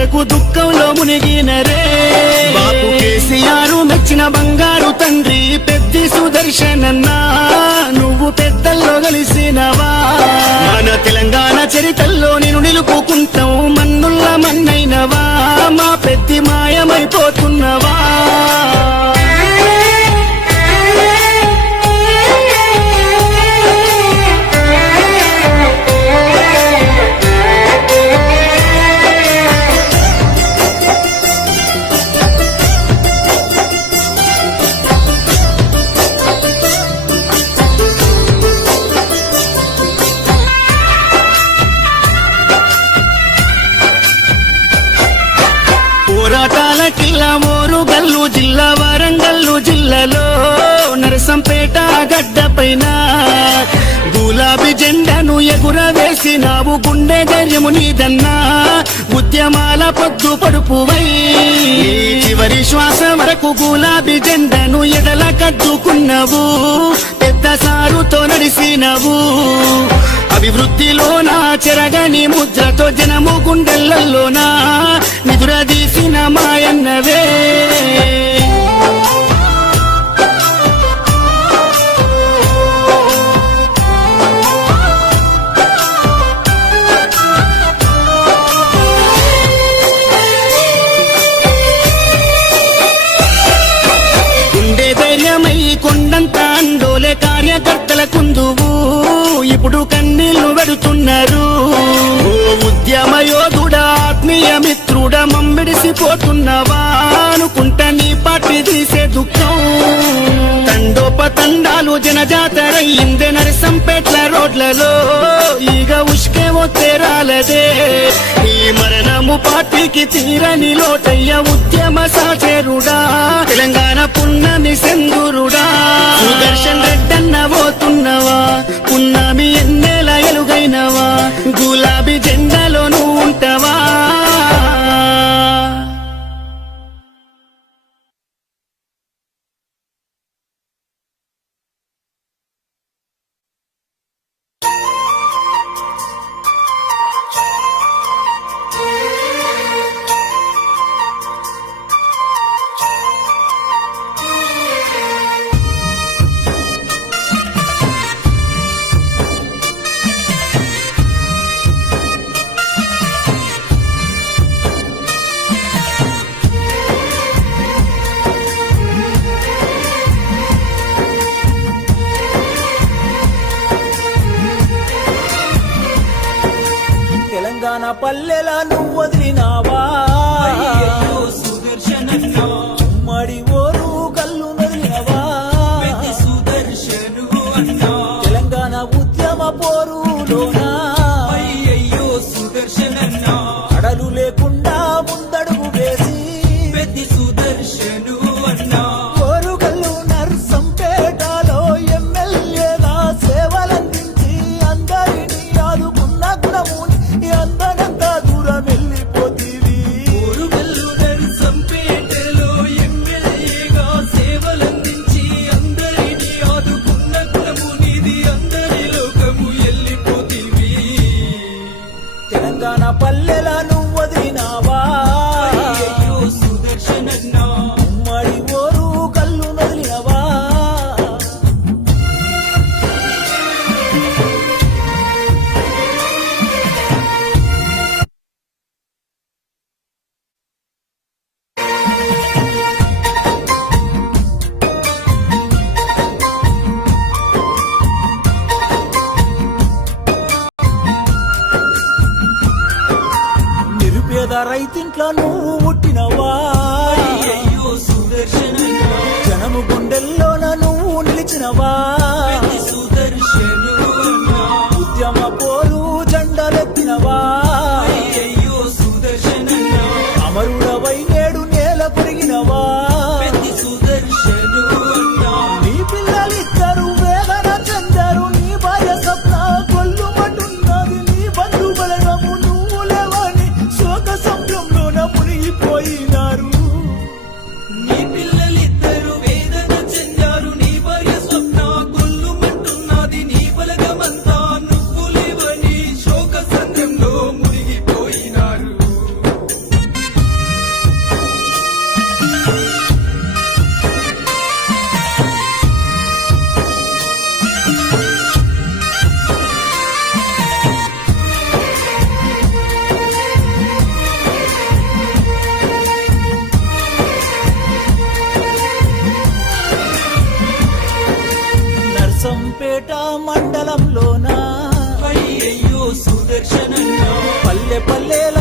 వరకు దుఃఖంలో మునిగినరే. బాపు కేసీఆర్ మెచ్చిన బంగారు తండ్రి పెద్ది సుదర్శనన్నా, నువ్వు పెద్దల్లో కలిసినవా. మన తెలంగాణ చరితల్లో నేను నిలుపుకుంటాం, మన్నుల్ల మన్నైనవా, మా పెద్ది మాయమైపోతున్నవా. పోరాటాలకిల్లా మోరుగల్లు జిల్లా వరంగల్లు జిల్లాలో నరసంపేట గడ్డపైన గులాబీ జెండాను ఎగురవేసినావు, గుండె ధైర్యము నీదన్నా, ఉద్యమాల పొద్దు పడుపువై చివరి శ్వాస వరకు గులాబీ జెండాను ఎడల కట్టుకున్నావు, పెద్ద సారుతో నడిసినవు. అభివృద్ధిలోనా చెరగని ముద్రతో జనము గుండెలలోనా నిదురదీసిన మాయన్నవే. గుండె ధైర్యమై కొండంత అండోలే కార్యకర్తల కుందువు, ఇప్పుడు కన్నీళ్లు పెడుతున్నారు. ఓ ఉద్యమ యోధుడా, ఆత్మీయ మిత్రుడా, మమ్మిడిసిపోతున్నవా అనుకుంటా నీ పార్టీ తీసే దుఃఖం. తండోపతండాలు జనజాతరయ్యిందే నరసంపేట్ల రోడ్లలో, ఈగ ఉష్కేమో తేరాలదే. ఈ మరణము పార్టీకి తీరని లోటయ్య, ఉద్యమ సహచరుడా, తెలంగాణ పున్నమి సెందురుడా. సుదర్శన్ రెడ్డన్న పోతున్నవా, పున్నమి ఎన్నేల ఎలుగైనవా, గులాబీ జెండాలో నువ్వు ఉంటావా. తెలంగాణ పల్లెలా నువ్వు వదిలినావా, సుదర్శనన్నా, ఉమ్మడి ఓరు కల్లు నదిలినవా, సుదర్శను అన్నా, తెలంగాణ ఉద్యమ పోరులోనా, అయ్యయ్యో సుదర్శనన్నా, అడలు లేకుండా ముందడుగు వేసి పెద్ది సుదర్శను అన్నా, ఓరుగల్లు నర్సంపేటలో ఎమ్మెల్యేగా సేవలందించి అందరినీ ఆదుకున్న గుణముని అందనంత దూరం వెళ్ళిపోతీవి. ఓరుగల్లు నర్సంపేటలో ఎమ్మెల్యేగా సేవలందించి అందరినీ ఆదుకున్న గుణమునిది, అందరి లోకము వెళ్ళిపోతీవి. తెలంగాణ పల్లెలా నువ్వు వదిలినావా, అయ్యయ్యో సుదర్శనన్నా, ఉమ్మడి ఓరు కల్లు నదిలినవా. నిరుపేద రైతింట్లో నువ్వు పుట్టినవా, అయ్యయ్యో సుదర్శనన్నా, జనము గుండెల్లోన నువ్వు నిలిచినవా, సుదర్శను అన్నా, ఉద్యమ పోరు జెండలెత్తినవా, అయ్యయ్యో సుదర్శనన్నా, అమరుడవై నేడు నేల పెరిగినవా, సుదర్శను అన్నా, నీ పిల్లలిద్దరు వేదన చెందరు, నీ భార్య స్వప్న కొల్లుమంటున్నది, నీ బంధు బలగము నువ్వు లేవని శోక సంభ్రంలోన మునిగిపోయినారు. నీ పిల్లలిద్దరు వేదన చెందారు, నీ భార్య స్వప్న కొల్లుమంటున్నది, కొత్తపేట మండలంలోన అయ్యయ్యో సుదర్శనన్నా పల్లె పల్లెల